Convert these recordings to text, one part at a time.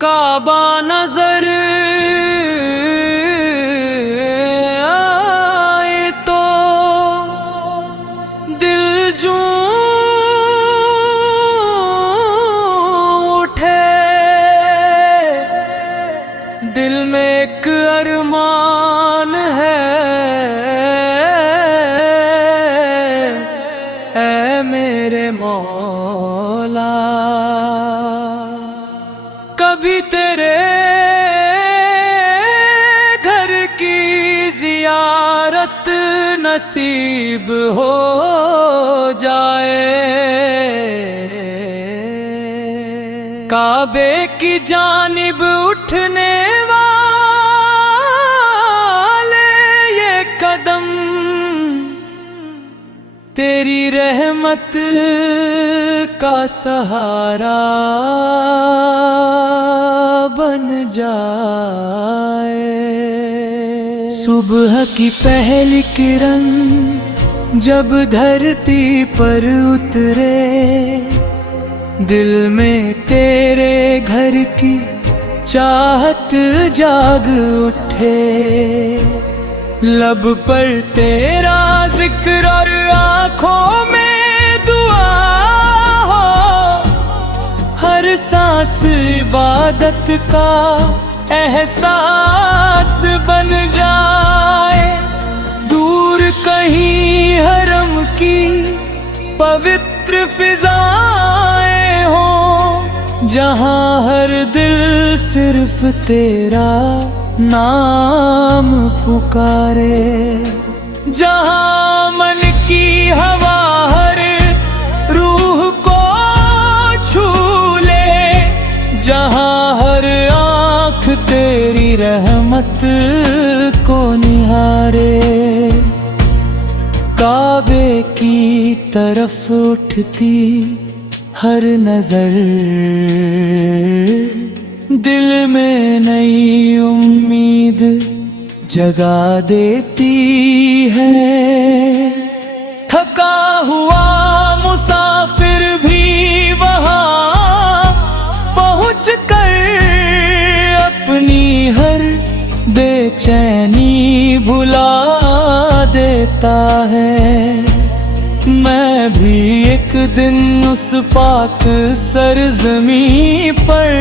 काबा नजर आए तो दिल जूं उठे। दिल में एक अरमान है, ऐ मेरे मौला, कभी तेरे घर की जियारत नसीब हो जाए। काबे की जानिब उठने वाले ये कदम तेरी रहमत का सहारा बन जाए। सुबह की पहली किरण जब धरती पर उतरे, दिल में तेरे घर की चाहत जाग उठे। लब पर तेरा जिक्र और आँखों में दुआ हो, हर सांस इबादत का एहसास बन जाए। दूर कहीं हरम की पवित्र फिजाएं हो, जहाँ हर दिल सिर्फ तेरा नाम पुकारे। जहाँ मन की हवा हर रूह को छू ले, जहाँ हर आँख तेरी रहमत को निहारे। काबे की तरफ उठती हर नजर दिल में नई उम्मीद जगा देती है। थका हुआ मुसाफिर भी वहाँ पहुँच कर अपनी हर बेचैनी भुला देता है। मैं भी एक दिन उस पाक सरज़मीं पर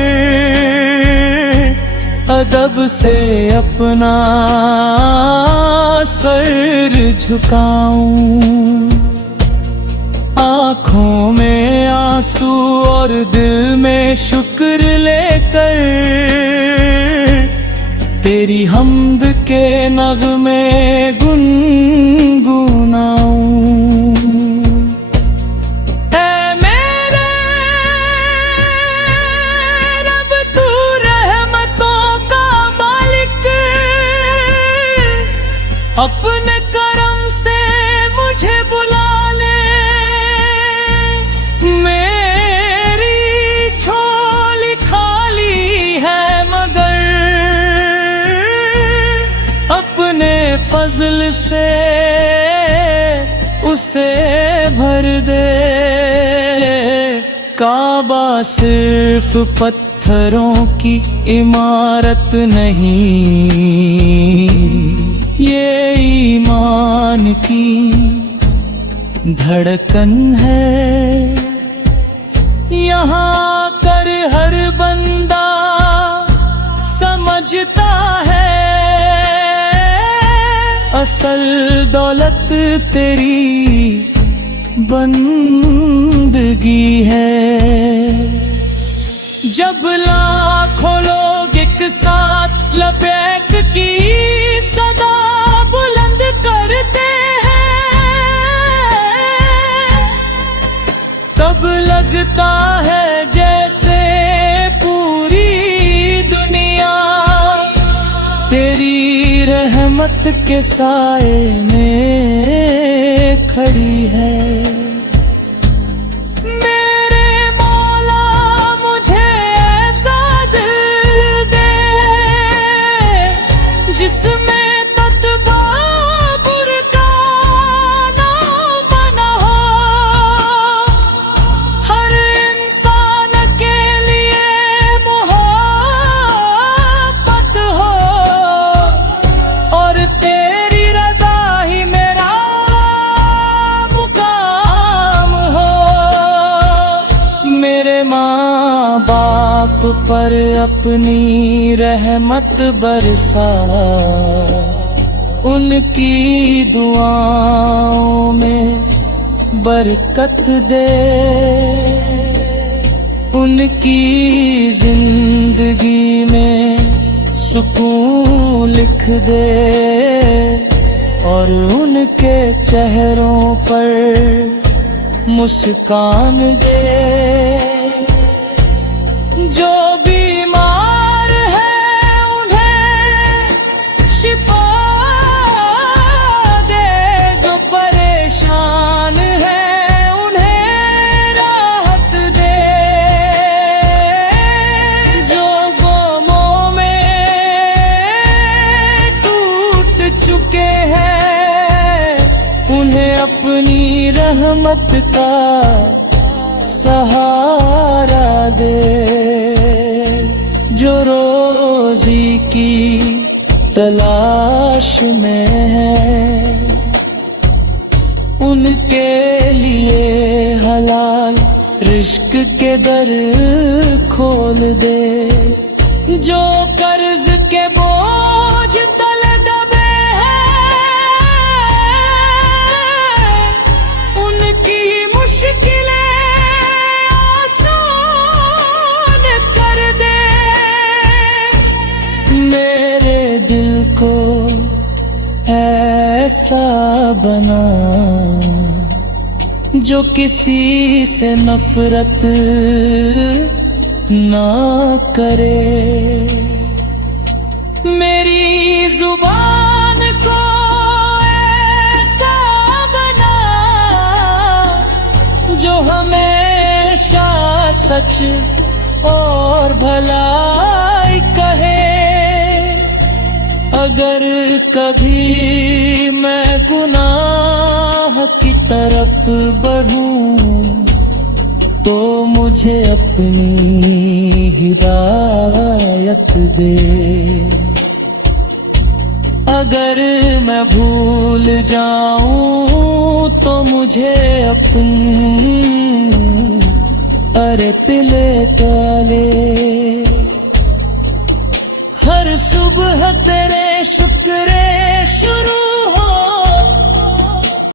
अदब से अपना सर झुकाऊं। आँखों में आंसू और दिल में शुक्र लेकर तेरी हम्द के नग़्मे गुनगुनाऊं। अपने करम से मुझे बुला ले, मेरी झोली खाली है मगर अपने फजल से उसे भर दे। काबा सिर्फ पत्थरों की इमारत नहीं, ये ईमान की धड़कन है। यहाँ कर हर बंदा समझता है असल दौलत तेरी बंदगी है। जब लाखों लोग एक साथ लबैक की सदा बुलंद करते हैं, तब लगता है जैसे पूरी दुनिया तेरी रहमत के साए में खड़ी है। जिसमें तत्बाबुर का पर अपनी रहमत बरसा, उनकी दुआओं में बरकत दे, उनकी जिंदगी में सुकून लिख दे, और उनके चेहरों पर मुस्कान दे। जो बीमार है उन्हें शिफा दे, जो परेशान है उन्हें राहत दे, जो गमों में टूट चुके हैं उन्हें अपनी रहमत का सहारा दे। जो रोजी की तलाश में है उनके लिए हलाल रिस्क के दर खोल दे। जो कर्ज के बोझ तले दबे हैं उनकी मुश्किलें मेरे दिल को ऐसा बना जो किसी से नफरत ना करे। मेरी जुबान को ऐसा बना जो हमेशा सच और भलाई कहे। अगर कभी मैं गुनाह की तरफ बढ़ूं तो मुझे अपनी हिदायत दे। अगर मैं भूल जाऊं तो मुझे अपनी पिले ताले। हर सुबह तेरे शुक्रे शुरू